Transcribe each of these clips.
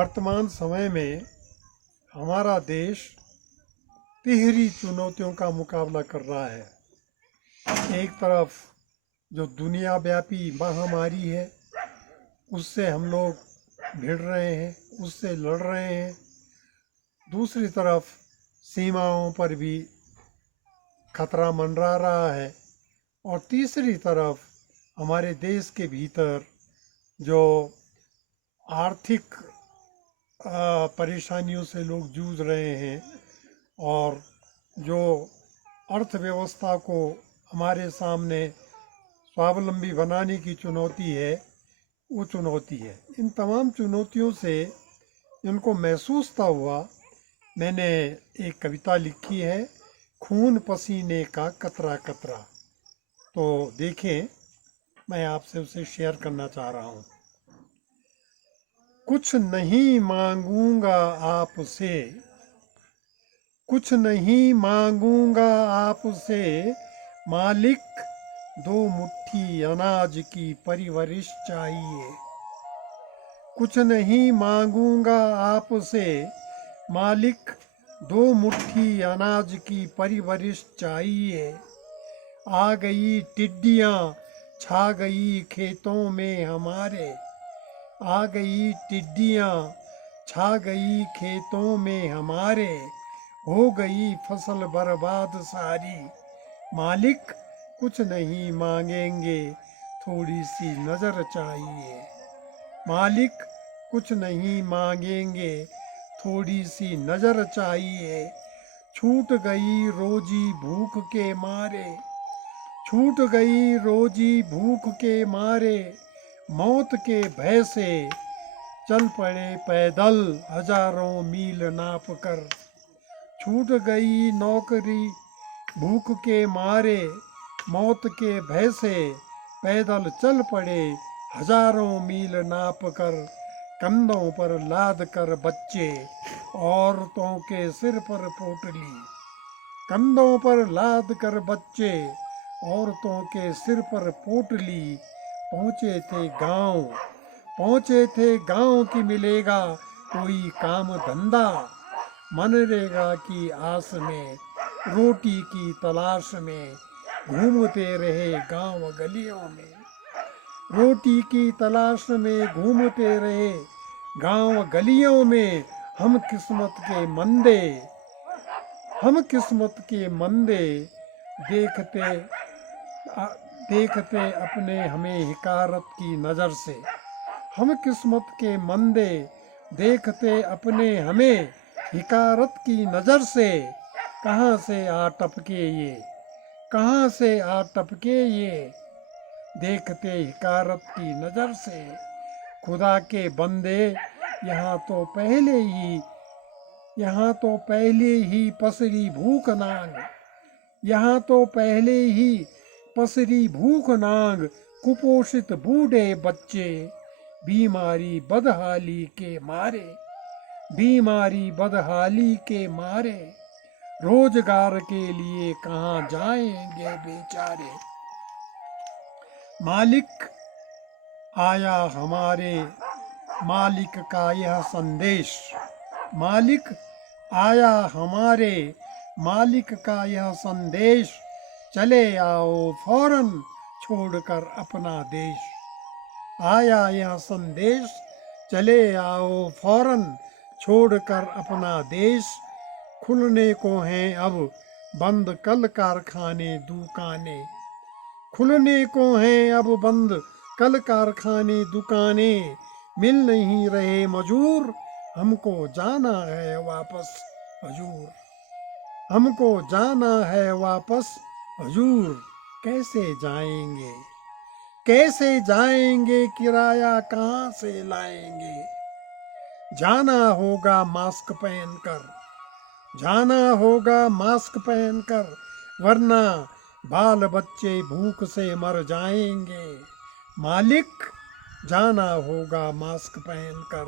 वर्तमान समय में हमारा देश तिहरी चुनौतियों का मुकाबला कर रहा है। एक तरफ जो दुनिया व्यापी महामारी है उससे हम लोग भिड़ रहे हैं, उससे लड़ रहे हैं। दूसरी तरफ सीमाओं पर भी खतरा मंडरा रहा है और तीसरी तरफ हमारे देश के भीतर जो आर्थिक परेशानियों से लोग जूझ रहे हैं और जो अर्थव्यवस्था को हमारे सामने स्वावलंबी बनाने की चुनौती है, वो चुनौती है। इन तमाम चुनौतियों से इनको महसूसता हुआ मैंने एक कविता लिखी है, खून पसीने का कतरा कतरा। तो देखें, मैं आपसे उसे शेयर करना चाह रहा हूँ। कुछ नहीं मांगूंगा आपसे, कुछ नहीं मांगूंगा आपसे, मालिक दो मुट्ठी अनाज की परवरिश चाहिए। कुछ नहीं मांगूंगा आपसे, मालिक दो मुट्ठी अनाज की परवरिश चाहिए। आ गई टिड्डियाँ छा गई खेतों में हमारे, आ गई टिड्डियाँ छा गई खेतों में हमारे, हो गई फसल बर्बाद सारी। मालिक कुछ नहीं मांगेंगे, थोड़ी सी नजर चाहिए। मालिक कुछ नहीं मांगेंगे, थोड़ी सी नजर चाहिए। छूट गई रोजी भूख के मारे, छूट गई रोजी भूख के मारे, मौत के भय से चल पड़े पैदल हजारों मील नाप कर। छूट गई नौकरी भूख के मारे, मौत के भय से पैदल चल पड़े हजारों मील नाप कर। कंधों पर लाद कर बच्चे औरतों के सिर पर पोटली, कंधों पर लाद कर बच्चे औरतों के सिर पर पोटली। पहुँचे थे गांव, पहुँचे थे गांव की मिलेगा कोई काम धंधा। मनरेगा की आस में, रोटी की तलाश में घूमते रहे गांव गलियों में। रोटी की तलाश में घूमते रहे गांव गलियों में। हम किस्मत के मंदे, हम किस्मत के मंदे, देखते देखते अपने हमें हिकारत की नज़र से। हम किस्मत के मंदे, देखते अपने हमें हिकारत की नज़र से। कहाँ से आ टपके ये, कहाँ से आ टपके ये, देखते हिकारत की नज़र से। खुदा के बंदे यहाँ तो पहले ही, यहाँ तो पहले ही पसरी भूख नांग, यहाँ तो पहले ही पसरी भूख नांग। कुपोषित बूढ़े बच्चे बीमारी बदहाली के मारे, बीमारी बदहाली के मारे। रोजगार के लिए कहाँ जाएंगे बेचारे। मालिक आया हमारे, मालिक का यह संदेश, मालिक आया हमारे, मालिक का यह संदेश। चले आओ फौरन छोड़कर अपना देश। आया यह संदेश, चले आओ फौरन छोड़कर अपना देश। खुलने को हैं अब बंद कल कारखाने दुकानें, खुलने को हैं अब बंद कल कारखाने दुकानें। मिल नहीं रहे मजूर, हमको जाना है वापस हजूर, हमको जाना है वापस हजूर। कैसे जाएंगे, कैसे जाएंगे, किराया कहाँ से लाएंगे। जाना होगा मास्क पहनकर, जाना होगा मास्क पहनकर, वरना बाल बच्चे भूख से मर जाएंगे। मालिक जाना होगा मास्क पहनकर।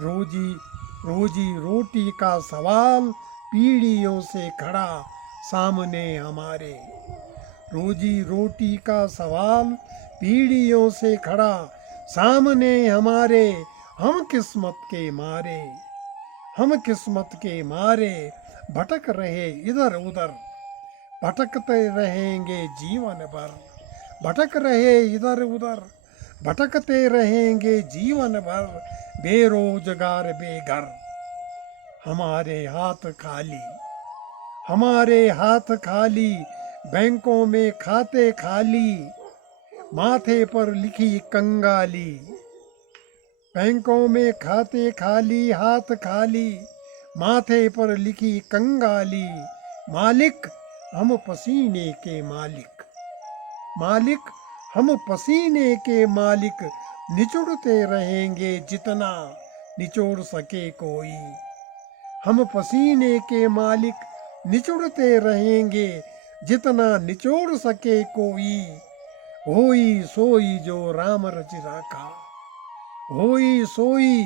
रोजी रोजी रोटी का सवाल पीढ़ियों से खड़ा सामने हमारे। रोजी रोटी का सवाल पीढ़ियों से खड़ा सामने हमारे। हम किस्मत के मारे, हम किस्मत के मारे भटक रहे इधर उधर, भटकते रहेंगे जीवन भर, भटक रहे इधर उधर, भटकते रहेंगे जीवन भर, बेरोजगार बेघर। हमारे हाथ खाली, हमारे हाथ खाली, बैंकों में खाते खाली, माथे पर लिखी कंगाली। बैंकों में खाते खाली, हाथ खाली, माथे पर लिखी कंगाली। मालिक हम पसीने के मालिक, मालिक हम पसीने के मालिक, निचोड़ते रहेंगे जितना निचोड़ सके कोई। हम पसीने के मालिक, निचोड़ते रहेंगे जितना निचोड़ सके कोई। होई सोई जो राम रच राखा, होई सोई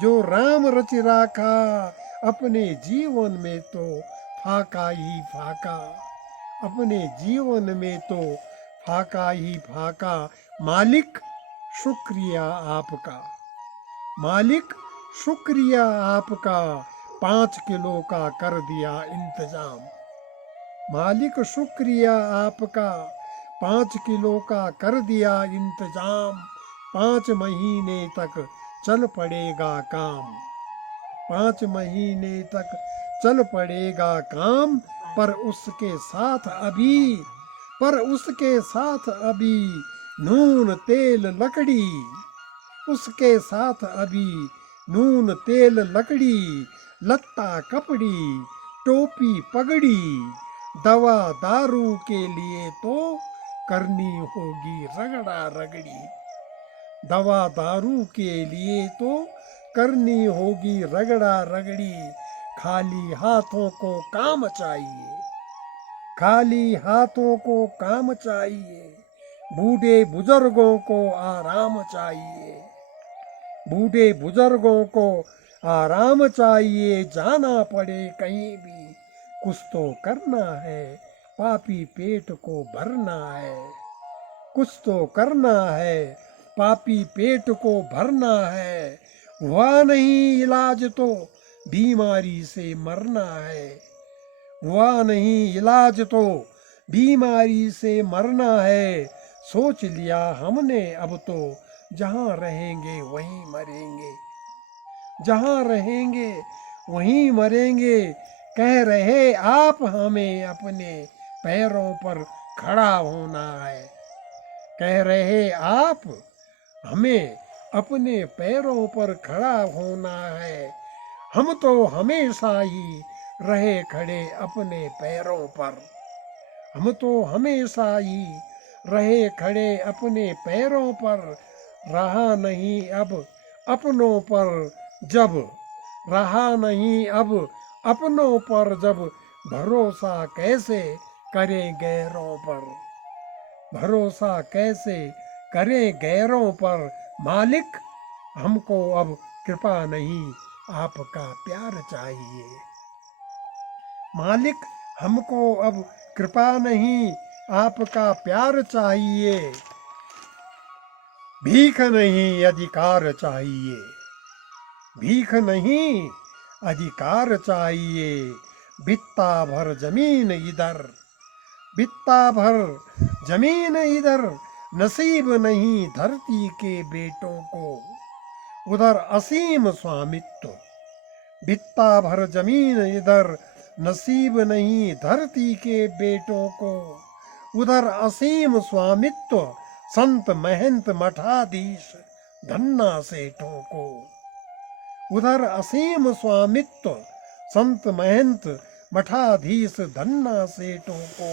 जो राम रच राखा, अपने जीवन में तो फाका ही फाका, अपने जीवन में तो फाका ही फाका। मालिक शुक्रिया आपका, मालिक शुक्रिया आपका, 5 किलो का कर दिया इंतजाम। मालिक शुक्रिया आपका, 5 किलो का कर दिया इंतजाम। 5 महीने तक चल पड़ेगा काम, 5 महीने तक चल पड़ेगा काम। पर उसके साथ अभी, पर उसके साथ अभी नून तेल लकड़ी, उसके साथ अभी नून तेल लकड़ी, लत्ता कपड़ी टोपी पगड़ी। दवा दारू के लिए तो करनी होगी रगड़ा रगड़ी, दवा दारू के लिए तो करनी होगी रगड़ा रगड़ी। खाली हाथों को काम चाहिए, खाली हाथों को काम चाहिए, बूढ़े बुजुर्गों को आराम चाहिए, बूढ़े बुजुर्गों को आराम चाहिए। जाना पड़े कहीं भी कुछ तो करना है, पापी पेट को भरना है, कुछ तो करना है, पापी पेट को भरना है। हुआ नहीं इलाज तो बीमारी से मरना है, हुआ नहीं इलाज तो बीमारी से मरना है। सोच लिया हमने अब तो जहाँ रहेंगे वहीं मरेंगे, जहाँ रहेंगे वहीं मरेंगे। कह रहे आप हमें अपने पैरों पर खड़ा होना है, कह रहे आप हमें अपने पैरों पर खड़ा होना है। हम तो हमेशा ही रहे खड़े अपने पैरों पर, हम तो हमेशा ही रहे खड़े अपने पैरों पर। रहा नहीं अब अपनों पर जब, रहा नहीं अब अपनों पर जब, भरोसा कैसे करें गैरों पर, भरोसा कैसे करें गैरों पर। मालिक हमको अब कृपा नहीं आपका प्यार चाहिए, मालिक हमको अब कृपा नहीं आपका प्यार चाहिए। भीख नहीं अधिकार चाहिए, भीख नहीं अधिकार चाहिए। बित्ता भर जमीन इधर, बित्ता भर जमीन इधर, नसीब नहीं धरती के बेटों को उधर असीम स्वामित्व। बित्ता भर जमीन इधर, नसीब नहीं धरती के बेटों को उधर असीम स्वामित्व। संत महंत मठाधीश धन्ना सेठों को उधर असीम स्वामित्व। संत महंत मठाधीश धन्ना सेठों को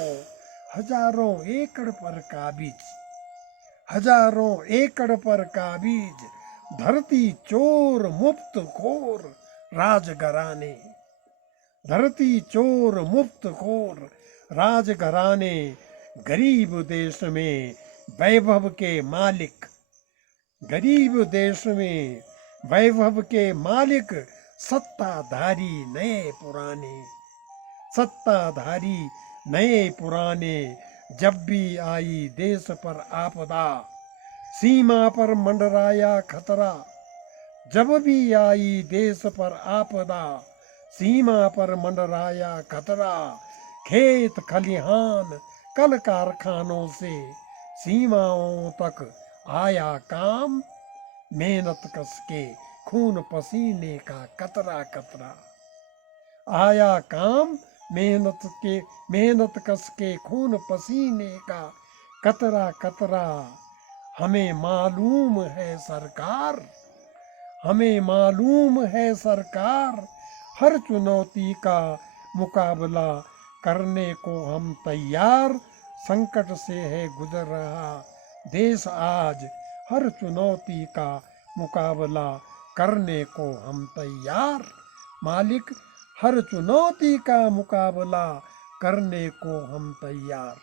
हजारों एकड़ पर काबिज, हजारों एकड़ पर काबिज। धरती चोर मुफ्त खोर राजघराने, धरती चोर मुफ्त खोर राजघराने। गरीब देश में वैभव के मालिक, गरीब देश में वैभव के मालिक। सत्ताधारी नए पुराने, सत्ताधारी नए पुराने। जब भी आई देश पर आपदा, सीमा पर मंडराया खतरा, जब भी आई देश पर आपदा, सीमा पर मंडराया खतरा, खेत खलिहान कल कारखानों से सीमाओं तक आया काम, मेहनत कस के खून पसीने का कतरा कतरा आया काम, मेहनत कस के खून पसीने का कतरा कतरा। हमें मालूम है सरकार, हमें मालूम है सरकार, हर चुनौती का मुकाबला करने को हम तैयार। संकट से है गुजर रहा देश आज, हर चुनौती का मुकाबला करने को हम तैयार। मालिक, हर चुनौती का मुकाबला करने को हम तैयार।